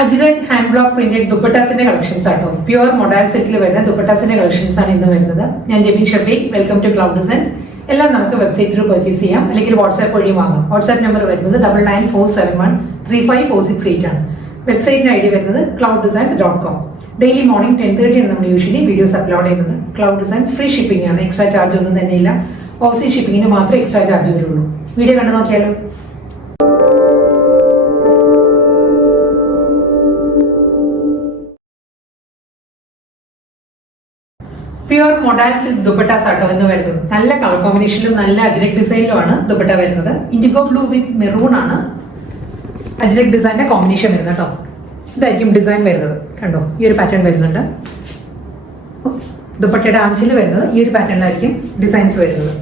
Ajrak hand block printed ദുപ്പട്ടാസിന്റെ collections ആട്ടോ. Pure modal സെറ്റിൽ വരുന്ന ദുപ്പട്ടാസിന്റെ കളക്ഷൻസ് ആണ് ഇന്ന് വരുന്നത്. ഞാൻ Jebin Shafeeq, welcome to Cloud Designs. എല്ലാം നമുക്ക് വെബ്സൈറ്റ് ത്രൂ പർച്ചേസ് ചെയ്യാം, അല്ലെങ്കിൽ വാട്സ്ആപ്പ് വഴി വാങ്ങാം. വാട്സ്ആപ്പ് നമ്പർ വരുന്നത് 9947135468 ആണ്. വെബ്സൈറ്റിന്റെ ഐഡി വരുന്നത് clouddesigns.com. ഡെയിലി മോർണിംഗ് 10:30 ആണ് നമ്മൾ യൂഷ്വലി വീഡിയോസ് അപ്ലോഡ് ചെയ്യുന്നത്. ക്ലൗഡ് ഡിസൈൻസ് ഫ്രീ ഷിപ്പിംഗ് ആണ്, എക്സ്ട്രാ ചാർജ് ഒന്നും തന്നെയില്ല. ഓവർസീസ് ഷിപ്പിംഗിന് മാത്രമേ എക്സ്ട്രാ ചാർജ് വരുള്ളൂ. വീഡിയോ കണ്ടു നോക്കിയാലോ. പ്യുവർ മൊഡാൽ സിൽക്ക് ദുപ്പട്ടാസ് ആട്ടോ എന്ന് വരുന്നത്. നല്ല കളർ കോമ്പിനേഷനിലും നല്ല അജ്രക് ഡിസൈനിലുമാണ് ദുപ്പട്ട വരുന്നത്. ഇൻഡിഗോ ബ്ലൂ വിത്ത് മെറൂൺ ആണ് അജ്രക് ഡിസൈനിന്റെ കോമ്പിനേഷൻ വരുന്നത് കേട്ടോ. ഇതായിരിക്കും ഡിസൈൻ വരുന്നത്. കണ്ടോ, ഈ ഒരു പാറ്റേൺ വരുന്നുണ്ട്. ദുപ്പട്ടയുടെ ആഞ്ചിൽ വരുന്നത് ഈ ഒരു പാറ്റേണിലായിരിക്കും ഡിസൈൻസ് വരുന്നത്.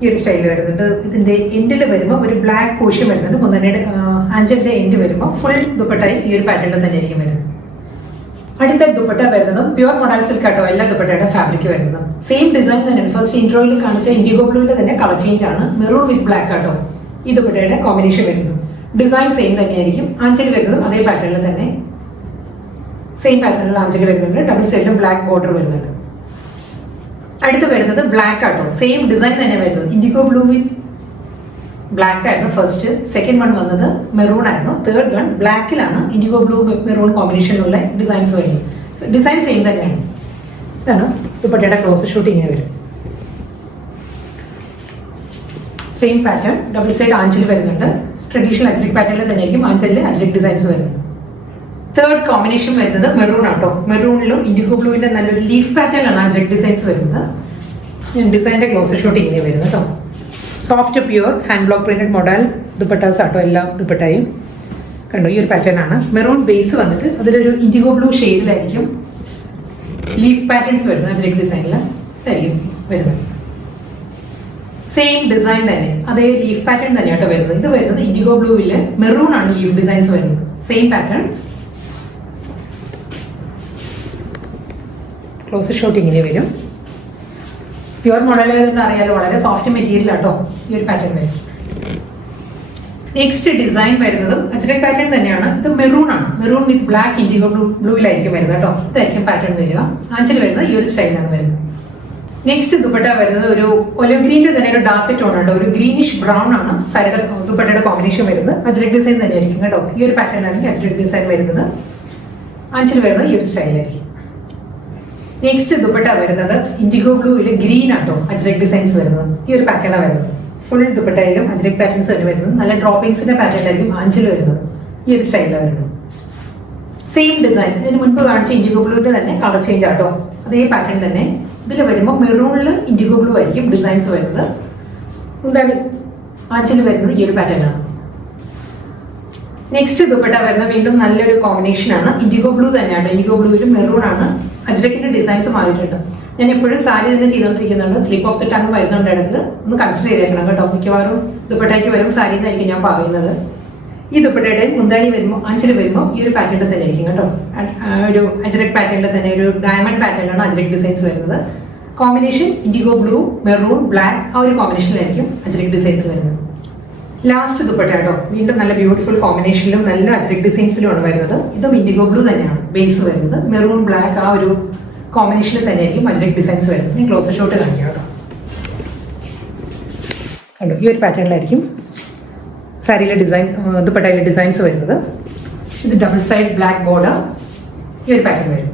ഈ ഒരു സ്റ്റൈൽ വരുന്നുണ്ട്. ഇതിന്റെ എൻഡിൽ വരുമ്പോൾ ഒരു ബ്ലാക്ക് പോർഷൻ വരുന്നുണ്ട്. മുന്നേയുടെ ആഞ്ചലിന്റെ എൻഡ് വരുമ്പോൾ ഫുൾ ദുപ്പട്ടായി ഈ ഒരു പാറ്റേണിൽ തന്നെ ആയിരിക്കും വരുന്നത്. അടുത്ത ദുപ്പട്ട വരുന്നത് പ്യുവർ മൊഡാൽ സിൽക്ക് ആട്ടോ. എല്ലാ ദുപ്പട്ടയുടെ ഫാബ്രിക് വരുന്നത് സെയിം ഡിസൈൻ തന്നെയാണ്. ഫസ്റ്റ് ഇൻട്രോയിൽ കാണിച്ച ഇൻഡിഗോ ബ്ലൂവിന്റെ തന്നെ കളർ ചേഞ്ച് ആണ്. മെറൂൺ വിത്ത് ബ്ലാക്ക് ആട്ടോ ഈ ദുപ്പട്ടയുടെ കോമ്പിനേഷൻ വരുന്നത്. ഡിസൈൻ സെയിം തന്നെയായിരിക്കും. ആഞ്ചൽ വരുന്നത് അതേ പാറ്റേണിൽ തന്നെ, സെയിം പാറ്റേണിൽ ആഞ്ചൽ വരുന്നുണ്ട്. ഡബിൾ സൈഡിലും ബ്ലാക്ക് ബോർഡർ വരുന്നുണ്ട്. അടുത്ത് വരുന്നത് ബ്ലാക്ക് ആട്ടോ. സെയിം ഡിസൈൻ തന്നെ വരുന്നത്. ഇൻഡിഗോ ബ്ലൂ വിത്ത് ബ്ലാക്ക് ആയിരുന്നു ഫസ്റ്റ്. സെക്കൻഡ് വൺ വന്നത് മെറൂൺ ആയിരുന്നു. തേർഡ് വൺ ബ്ലാക്കിലാണ് ഇൻഡിഗോ ബ്ലൂ മെറൂൺ കോമ്പിനേഷനിലുള്ള ഡിസൈൻസ് വരുന്നത്. ഡിസൈൻ സെയിം തന്നെയാണ്. ഇതാണ് ദുപ്പട്ടയുടെ ക്ലോസ് ഷൂട്ട്. ഇങ്ങനെ വരും. Same pattern double side anchal വരുന്നുണ്ട്. ട്രഡീഷണൽ അജ്രക് പാറ്റേണിൽ തന്നെയായിരിക്കും ആഞ്ചലിൽ അജ്രക് ഡിസൈൻസ് വരുന്നത്. തേർഡ് കോമ്പിനേഷൻ വരുന്നത് മെറൂൺ ആട്ടോ. മെറൂണിലും ഇൻഡിഗോ ബ്ലൂവിന്റെ നല്ലൊരു ലീഫ് പാറ്റേണിലാണ് അജ്രക് ഡിസൈൻസ് വരുന്നത്. ഡിസൈനിന്റെ ക്ലോസ് ഷൂട്ട് ഇങ്ങനെ വരുന്നത് കേട്ടോ. Soft pure hand block printed modal dupattas ആട്ടോ. എല്ലാ ദുപ്പട്ടായും കണ്ടോ ഈ ഒരു പാറ്റേൺ ആണ്. മെറൂൺ ബേസ് വന്നിട്ട് അതിലൊരു ഇൻഡിഗോ ബ്ലൂ ഷെയ്ഡിലായിരിക്കും ലീഫ് പാറ്റേൺസ് വരുന്നത്. അജ്രക് ഡിസൈനിൽ ആയിരിക്കും വരുന്നത്. സെയിം ഡിസൈൻ തന്നെ, അതേ ലീഫ് പാറ്റേൺ തന്നെയാട്ടോ വരുന്നത്. ഇത് വരുന്നത് ഇൻഡിഗോ ബ്ലൂവില് മെറൂൺ ആണ് ലീഫ് ഡിസൈൻസ് വരുന്നത്. Same pattern. ക്ലോസ് ഷോട്ട് ഇങ്ങനെ വരും. പ്യുവർ മോഡൽ ആയതുകൊണ്ട് അറിയാലോ, വളരെ സോഫ്റ്റ് മെറ്റീരിയൽ ആട്ടോ ഈ ഒരു പാറ്റേൺ വരും. നെക്സ്റ്റ് ഡിസൈൻ വരുന്നത് അജ്രക് പാറ്റേൺ തന്നെയാണ്. ഇത് മെറൂൺ ആണ്. മെറൂൺ വിത്ത് ബ്ലാക്ക് ഇൻഡിഗോ ബ്ലൂവിലായിരിക്കും വരുന്നത് കേട്ടോ. ഇതായിരിക്കും പാറ്റേൺ വരിക. ആഞ്ചൽ വരുന്നത് ഈ ഒരു സ്റ്റൈലാണ് വരുന്നത്. നെക്സ്റ്റ് ദുപ്പട്ട വരുന്നത് ഒരു ഒലിവ് ഗ്രീനിന്റെ തന്നെ ഒരു ഡാർക്ക് ടോൺ ആട്ടോ. ഒരു ഗ്രീനിഷ് ബ്രൗൺ ആണ് സൈഡ് ദുപ്പട്ടയുടെ കോമ്പിനേഷൻ വരുന്നത്. അജ്രക് ഡിസൈൻ തന്നെയായിരിക്കും കേട്ടോ. ഈ ഒരു പാറ്റേൺ ആയിരിക്കും അജ്രക് ഡിസൈൻ വരുന്നത്. ആഞ്ചൽ വരുന്നത് ഈ ഒരു സ്റ്റൈലായിരിക്കും. നെക്സ്റ്റ് ദുപ്പട്ട വരുന്നത് ഇൻഡിഗോ ബ്ലൂവില് ഗ്രീൻ ആട്ടോ അജ്രക് ഡിസൈൻസ് വരുന്നത്. ഈ ഒരു പാറ്റേണാണ് വരുന്നത്. ഫുൾ ദുപ്പട്ടയിലും അജ്രക് പാറ്റേൺസ് ആണ് വരുന്നത്. നല്ല ഡ്രോപ്പിംഗ്സിന്റെ പാറ്റേൺ ആയിരിക്കും ആഞ്ചൽ വരുന്നത്. ഈ ഒരു സ്റ്റൈലാണ് വരുന്നത്. Same design. ഇതിന് മുൻപ് കാണിച്ച ഇൻഡിഗോ ബ്ലൂവിന്റെ തന്നെ കളർ ചേഞ്ച് ആട്ടോ. അതേ പാറ്റേൺ തന്നെ. ഇതിൽ വരുമ്പോൾ മെറൂണിൽ ഇൻഡിഗോ ബ്ലൂ ആയിരിക്കും ഡിസൈൻസ് വരുന്നത്. എന്താണ് ആഞ്ചൽ വരുന്നത് ഈ ഒരു പാറ്റേൺ ആണ്. നെക്സ്റ്റ് ദുപ്പട്ട വരുന്നത് വീണ്ടും നല്ലൊരു കോമ്പിനേഷൻ ആണ്. ഇൻഡിഗോ ബ്ലൂ തന്നെയാണ്. ഇൻഡിഗോ ബ്ലൂവിലും മെറൂൺ ആണ്. അജ്രക്കിന്റെ ഡിസൈൻസ് മാറിയിട്ടുണ്ട്. ഞാൻ എപ്പോഴും സാരി തന്നെ ചെയ്തുകൊണ്ടിരിക്കുന്നുണ്ട്. സ്ലിപ്പ് ഓഫ് ദ ടങ് വരുന്നുണ്ട് ഇടക്ക്. ഒന്ന് കൺസിഡർ ചെയ്തേക്കണം കേട്ടോ. മിക്കവാറും ദുപ്പട്ടയ്ക്ക് വരും സാരി എന്നായിരിക്കും ഞാൻ പറയുന്നത്. ഈ ദുപ്പട്ടയുടെ മുന്താണി വരുമ്പോൾ ആഞ്ചൽ വരുമ്പോൾ ഈ ഒരു പാറ്റേണിൽ തന്നെ ആയിരിക്കും കേട്ടോ. ഒരു അജ്രക് പാറ്റേണിൽ തന്നെ ഒരു ഡയമണ്ട് പാറ്റേണിലാണ് അജ്രക് ഡിസൈൻസ് വരുന്നത്. Combination IndiGo blue maroon black ആ ഒരു കോമ്പിനേഷനിലായിരിക്കും അജ്രക് ഡിസൈൻസ് വരുന്നത്. ലാസ്റ്റ് ദുപ്പട്ട കേട്ടോ. വീണ്ടും നല്ല ബ്യൂട്ടിഫുൾ കോമ്പിനേഷനിലും നല്ല അജ്രക് ഡിസൈൻസിലുമാണ് വരുന്നത്. ഇതും ഇൻഡിഗോ ബ്ലൂ തന്നെയാണ് ബേസ് വരുന്നത്. മെറൂൺ ബ്ലാക്ക് ആ ഒരു കോമ്പിനേഷനിൽ തന്നെയായിരിക്കും അജ്രക് ഡിസൈൻസ് വരുന്നത്. ഞാൻ ക്ലോസ് ഷോട്ട് കാണിക്കാം കേട്ടോ. കണ്ടോ ഈ ഒരു പാറ്റേണിലായിരിക്കും സാരിയിലെ ഡിസൈൻ ദുപ്പട്ടയിലെ ഡിസൈൻസ് വരുന്നത്. ഇത് ഡബിൾ സൈഡ് ബ്ലാക്ക് ബോർഡർ ഈ ഒരു പാറ്റേൺ വരും.